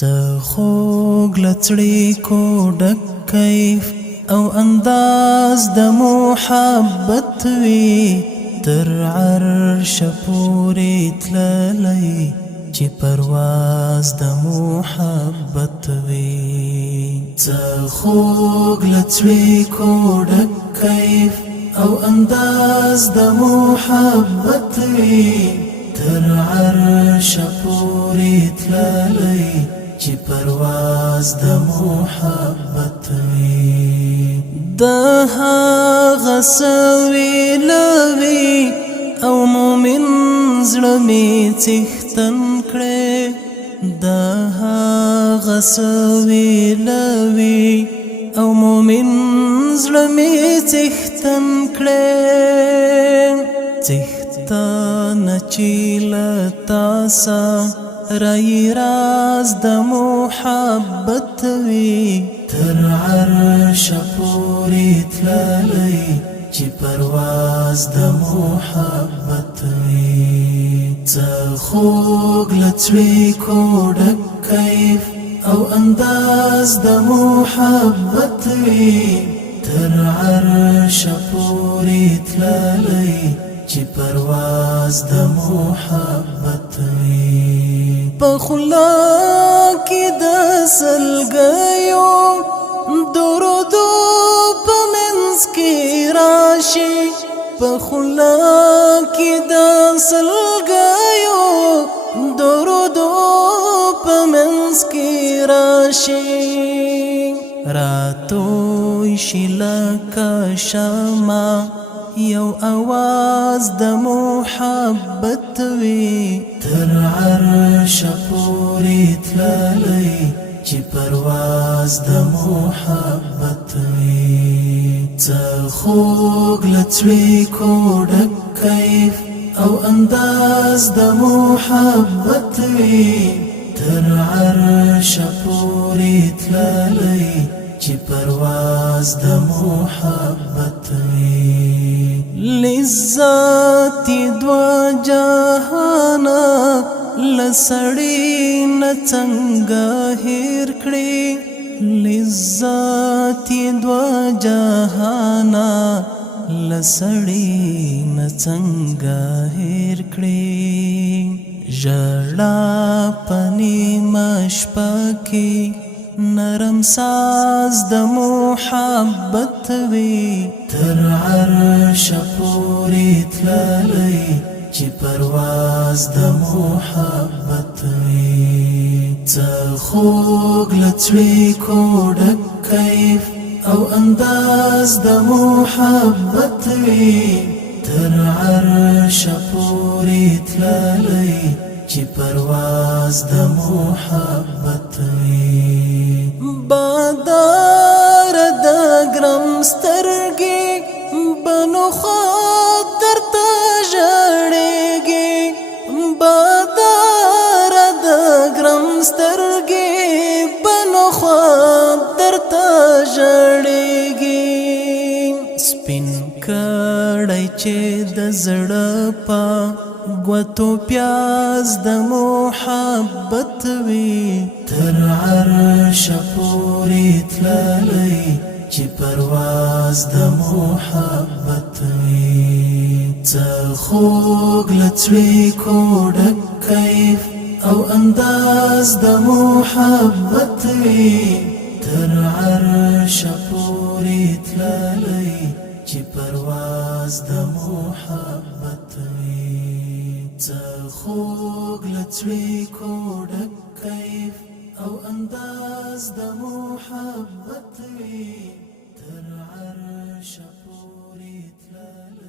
خوږ لڅړي کو ډک کیف او انداز د محبت وی تر عرش پورې تللی چې پرواز د محبت وی خوږ لڅړي کو ډک کیف او انداز د محبت وی تر عرش پورې تللی چې پرواز د محبت وی د هغه سویلوي او مومن زړه مې څښتن کړې د هغه سویلوي او مومن زړه مې څښتن کړې څښتن چې له تاسه رای راز د محبت وی تر عرش پورې تللی چې پرواز د محبت وی خوږ لڅړي کو ډک کیف او انداز د محبت وی تر عرش پورې تللی چې پرواز د محبت وی په خوله کې د سلګیو درودو په منځ کې راشي په خوله کې د سلګیو درودو په منځ کې راشي راتوی شي لکه شمع یو آواز د محبت وی تر عرش پورې تللی چې پرواز د محبت وی خوږ لڅړي کو ډک کیف او انداز د محبت وی تر عرش پورې تللی چې پرواز د محبت وی لذات دوا جهانا لسړي نڅنګه هیر کړي لذات دوا جهانا لسړي نڅنګه هیر کړي ژړا پني مشپکي نرم ساز د محبت وی تر عرش پورې تللی چې پرواز د محبت وی خوږ لڅړي کو ډک کیف او انداز د محبت وی تر عرش پورې تللی چې پرواز د محبت وی بادار د ګرم سترګې بنو خاطر ته ژړېږي بادار د ګرم سترګې بنو خاطر ته ژړېږي سپین کړی چې د زړه په ګوتو پیاز د محبت وی تر عرش پورې تللی چې پرواز د محبت وی خوږ لڅړي کو ډک کیف او انداز د محبت وی تر عرش پورې تللی چې پرواز د محبت وی خوږ لڅړي کو ډک کیف او انداز د محبت وی تر عرش پورې تللی